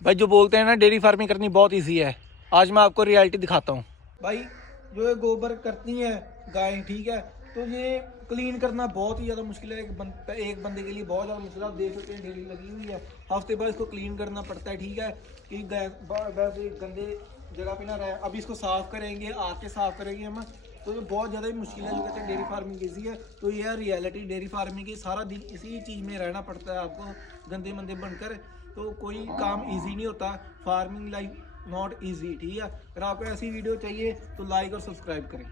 भाई जो बोलते हैं ना डेयरी फार्मिंग करनी बहुत ईजी है, आज मैं आपको रियलिटी दिखाता हूँ। भाई जो ये गोबर करती है गायें, ठीक है, तो ये क्लीन करना बहुत ही ज़्यादा मुश्किल है। एक बंदे के लिए बहुत ज़्यादा मुश्किल है। आप देख सकते हैं डेयरी लगी हुई है, हफ्ते बाद इसको क्लीन करना पड़ता है, ठीक है। कि वैसे गंदे जगह पे ना रहे। अभी इसको साफ़ करेंगे, आके साफ़ करेंगे हम, तो ये बहुत ज़्यादा ही मुश्किल है। जो कहते हैं डेयरी फार्मिंग ईजी है, तो ये है रियलिटी डेयरी फार्मिंग की। सारा दिन इसी चीज़ में रहना पड़ता है आपको, गंदे मंदे बनकर। तो कोई काम इजी नहीं होता, फार्मिंग लाइफ नॉट इजी, ठीक है। अगर आपको ऐसी वीडियो चाहिए तो लाइक और सब्सक्राइब करें।